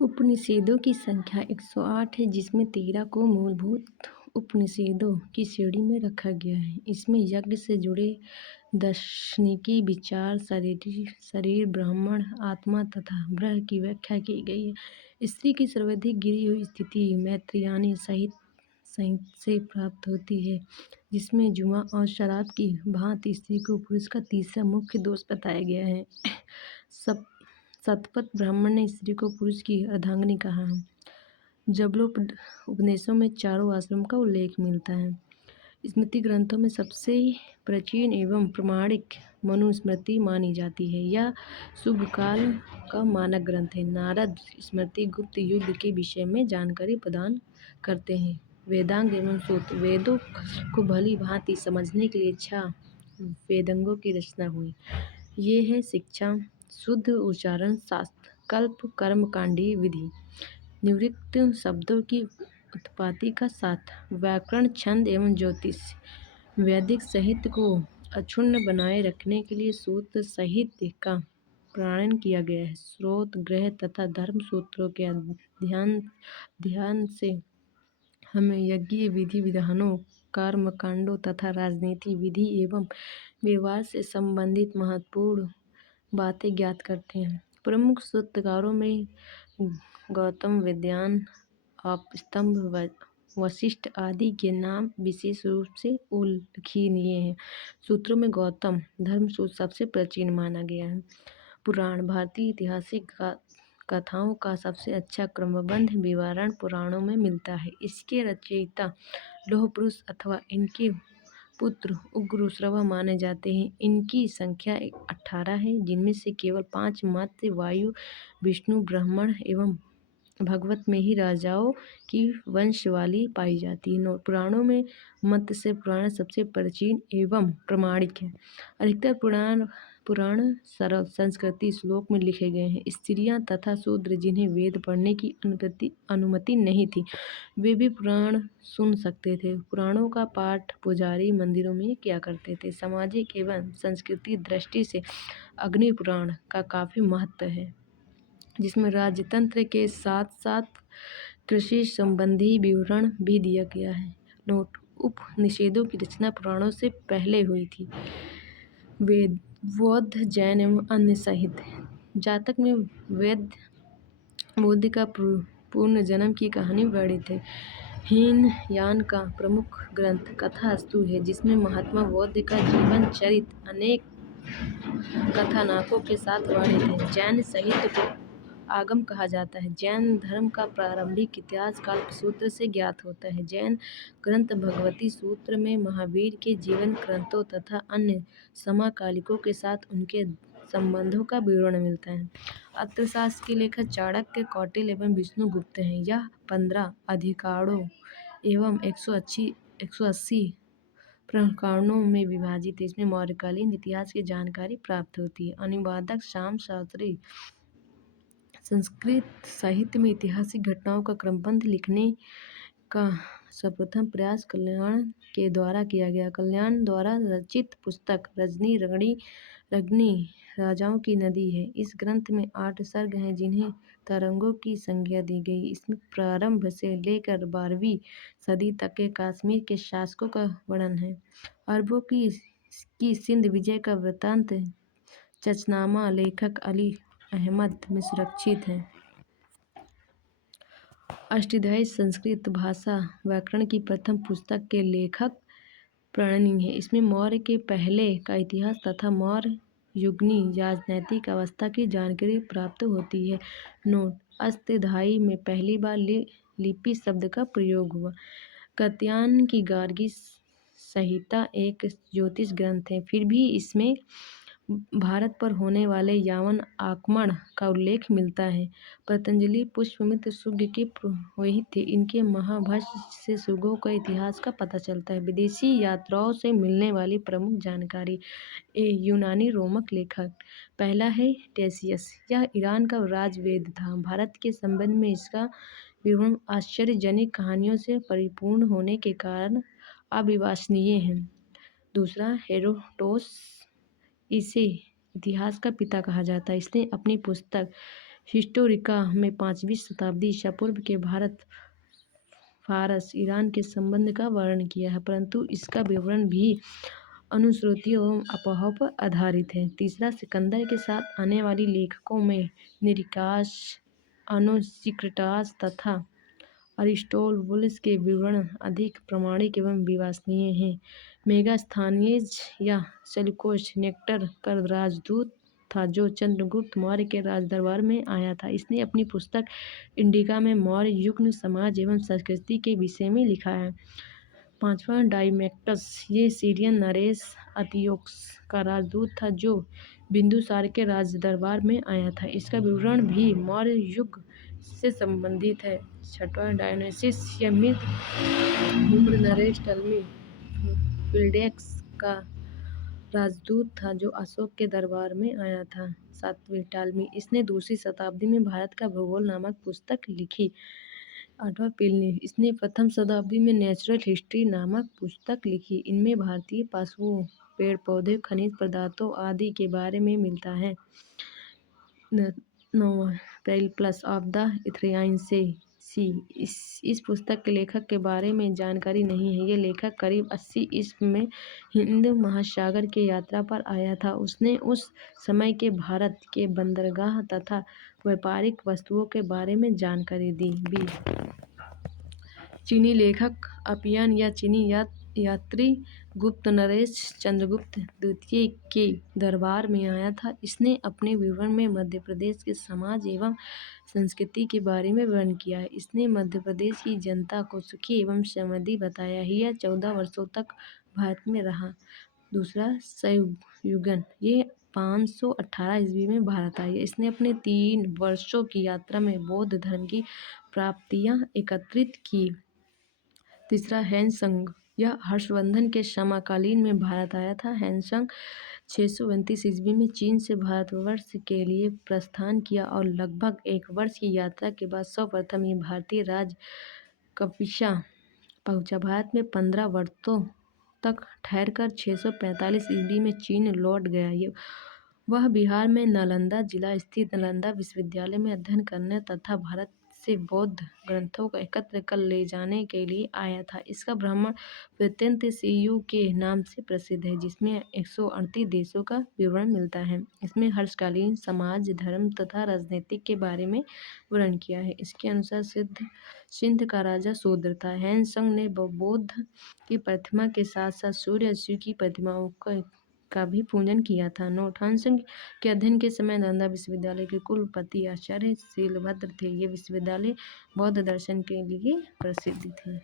उपनिषदों की संख्या 108 है, जिसमें 13 को मूलभूत उपनिषदों की श्रेणी में रखा गया है। इसमें यज्ञ से जुड़े दार्शनिकी विचार, शरीर, ब्रह्मांड, आत्मा तथा ब्रह्म की व्याख्या की गई है। स्त्री की सर्वाधिक गिरी हुई स्थिति मैत्रेयी साहित्य से प्राप्त होती है, जिसमें जुआ और शराब की भांति स्त्री को पुरुष का तीसरा मुख्य दोष बताया गया है। सब शतपथ ब्राह्मण ने स्त्री को पुरुष की अर्धांगिनी कहा है। उपनिषदों में चारों आश्रम का उल्लेख मिलता है। स्मृति ग्रंथों में सबसे प्राचीन एवं प्रामाणिक मनुस्मृति मानी जाती है। यह शुभ काल का मानक ग्रंथ है। नारद स्मृति गुप्त युग के विषय में जानकारी प्रदान करते हैं। वेदांग एवं सूत्र वेदों को भली भांति समझने के लिए 6 वेदांगों की रचना हुई। ये है शिक्षा, शुद्ध उच्चारण शास्त्र, कल्प, कर्मकांडी विधि, निवृत्त शब्दों की उत्पत्ति का शास्त्र, व्याकरण, छंद एवं ज्योतिष। वैदिक साहित्य को अक्षुण्ण बनाए रखने के लिए सूत्र साहित्य का प्रणयन किया गया है। स्रोत, ग्रह तथा धर्म सूत्रों के ध्यान से हमें यज्ञ विधि विधानों, कर्मकांडों तथा राजनीति विधि एवं व्यवहार से संबंधित महत्वपूर्ण बातें ज्ञात करते हैं। प्रमुख सूत्रकारों में गौतम, वेदव्यास, आपस्तंभ, वशिष्ठ आदि के नाम विशेष रूप से उल्लेखनीय हैं। सूत्रों में गौतम धर्मसूत्र सबसे प्राचीन माना गया है। पुराण भारतीय ऐतिहासिक कथाओं का सबसे अच्छा क्रमबद्ध विवरण पुराणों में मिलता है। इसके रचयिता लौह पुरुष अथवा इनके पुत्र उग्रश्रवा माने जाते हैं। इनकी संख्या 18 है, जिनमें से केवल 5 मात्र वायु, विष्णु, ब्रह्मण एवं भगवत में ही राजाओं की वंशावली पाई जाती है। पुराणों में मत्स्य पुराण सबसे प्राचीन एवं प्रामाणिक है। अधिकतर पुराण सरल संस्कृति श्लोक में लिखे गए हैं। स्त्रियां तथा शूद्र जिन्हें वेद पढ़ने की अनुमति नहीं थी, वे भी पुराण सुन सकते थे। पुराणों का पाठ पुजारी मंदिरों में किया करते थे। सामाजिक एवं सांस्कृतिक दृष्टि से अग्नि पुराण का काफी महत्व है, जिसमें राजतंत्र के साथ साथ कृषि संबंधी विवरण भी दिया गया है। नोट: उपनिषदों की रचना पुराणों से पहले हुई थी। वेद, बौद्ध, जैन एवं अन्य साहित्य। जातक में वेद बुद्ध का पूर्ण जन्म की कहानी वर्णित है। हीनयान का प्रमुख ग्रंथ कथास्तु है, जिसमें महात्मा बुद्ध का जीवन चरित्र अनेक कथानकों के साथ वर्णित है। जैन साहित्य को आगम कहा जाता है। जैन धर्म का प्रारंभिक इतिहास कल्पसूत्र से ज्ञात होता है। जैन ग्रंथ भगवती सूत्र में महावीर के जीवन ग्रंथों तथा अन्य समकालिकों के साथ उनके संबंधों का विवरण मिलता है। अर्थशास्त्र के लेखक चाणक्य, कौटिल्य एवं विष्णुगुप्त हैं। यह 15 अधिकारों एवं 180 प्रकरणों में विभाजित है। इसमें मौर्यकालीन इतिहास की जानकारी प्राप्त होती है। अनुवादक श्याम शास्त्री। संस्कृत साहित्य में ऐतिहासिक घटनाओं का क्रमबद्ध लिखने का सर्वप्रथम प्रयास कल्याण के द्वारा किया गया। कल्याण द्वारा रचित पुस्तक रजनी राजाओं की नदी है। इस ग्रंथ में 8 सर्ग हैं, जिन्हें तरंगों की संज्ञा दी गई। इसमें प्रारंभ से लेकर 12वीं सदी तक के कश्मीर के शासकों का वर्णन है। अरबों की सिंध विजय का वृत्तांत चचनामा लेखक अली अहमद में सुरक्षित है। अष्टाध्यायी संस्कृत भाषा व्याकरण की प्रथम पुस्तक के लेखक प्रणनी है। इसमें मौर्य के पहले का इतिहास तथा मौर्य युगनी राजनैतिक अवस्था की जानकारी प्राप्त होती है। नोट: अष्टाध्यायी में पहली बार लिपि शब्द का प्रयोग हुआ। कात्यायन की गार्गी संहिता एक ज्योतिष ग्रंथ है, फिर भी इसमें भारत पर होने वाले यवन आक्रमण का उल्लेख मिलता है। पतंजलि पुष्यमित्र शुंग के पुरोहित थे। इनके महाभाष्य से शुंगों के इतिहास का पता चलता है। विदेशी यात्राओं से मिलने वाली प्रमुख जानकारी। यूनानी रोमक लेखक। पहला है टेसियस। यह ईरान का राजवेद था। भारत के संबंध में इसका विवरण आश्चर्यजनक कहानियों से परिपूर्ण होने के कारण अविश्वसनीय है। दूसरा हेरोडोटस। इसे इतिहास का पिता कहा जाता है। इसने अपनी पुस्तक हिस्टोरिका में 5वीं शताब्दी ईसा पूर्व के भारत फारस ईरान के संबंध का वर्णन किया है, परंतु इसका विवरण भी अनुश्रुतियों एवं अपोहों पर आधारित है। तीसरा, सिकंदर के साथ आने वाली लेखकों में निरिकास, अनोसिक्रिटास तथा अरिस्टोबुलस के विवरण अधिक प्रामाणिक एवं विश्वसनीय हैं। मेगास्थनीज या सेल्यूकस नेक्टर का राजदूत था जो चंद्रगुप्त मौर्य के राजदरबार में आया था। इसने अपनी पुस्तक इंडिका में मौर्य युग समाज एवं संस्कृति के विषय में लिखा है। पांचवा, डाइमेक्टस, ये सीरियन नरेश अंतियोकस का राजदूत था जो बिंदुसार के राजदरबार में आया था। इसका विवरण भी मौर्य युग से संबंधित है। छठवां, डायोनिसिस, यह मिस्र नरेश टॉलमी फिलडेक्स का राजदूत था जो अशोक के दरबार में आया था। सातवें, टॉलमी, इसने दूसरी शताब्दी में भारत का भूगोल नामक पुस्तक लिखी। आठवां, प्लिनी, इसने प्रथम शताब्दी में नेचुरल हिस्ट्री नामक पुस्तक लिखी। इनमें भारतीय पशुओं, पेड़ पौधे, खनिज पदार्थों आदि के बारे में मिलता है। नौवां, पेरिप्लस ऑफ द एथेनियन सी, इस पुस्तक के लेखक के बारे में जानकारी नहीं है। ये लेखक करीब 80 ईस्वी में हिंद महासागर की यात्रा पर आया था। उसने उस समय के भारत के बंदरगाह तथा व्यापारिक वस्तुओं के बारे में जानकारी दी। बी, चीनी लेखक अपियन या चीनी यात्री गुप्त नरेश चंद्रगुप्त द्वितीय के दरबार में आया था। इसने अपने विवरण में मध्य प्रदेश के समाज एवं संस्कृति के बारे में वर्णन किया है। इसने मध्य प्रदेश की जनता को सुखी एवं समृद्धि बताया। यह 14 वर्षों तक भारत में रहा। दूसरा, सयुगन, ये 518 ईस्वी में भारत आया। इसने अपने 3 वर्षों की यात्रा में बौद्ध धर्म की प्राप्तियां एकत्रित की। तीसरा, हैनसंग, यह हर्षवर्धन के समकालीन में भारत आया था। हैनसंग 629 ईस्वी में चीन से भारतवर्ष के लिए प्रस्थान किया और लगभग 1 वर्ष की यात्रा के बाद सर्वप्रथम ये भारतीय राज्य कपिसा पहुंचा। भारत में 15 वर्षों तक ठहरकर 645 ईस्वी में चीन लौट गया। वह बिहार में नालंदा जिला स्थित नालंदा विश्वविद्यालय में अध्ययन करने तथा भारत से बौद्ध ग्रंथों को एकत्र कर ले जाने के लिए आया था। इसका भ्रमण वृत्तांत सीयू के नाम से प्रसिद्ध है, जिसमें 138 देशों का विवरण मिलता है। इसमें हर्षकालीन समाज, धर्म तथा राजनीति के बारे में वर्णन किया है। इसके अनुसार सिंध का राजा शूद्र था। हैनसंग ने बौद्ध की प्रतिमा के साथ साथ सूर्य शिव की प्रतिमाओं का भी पूजन किया था। नोट, हैनसंग के अध्ययन के समय नालंदा विश्वविद्यालय के कुलपति आचार्य शीलभद्र थे। ये विश्वविद्यालय बौद्ध दर्शन के लिए प्रसिद्ध थे।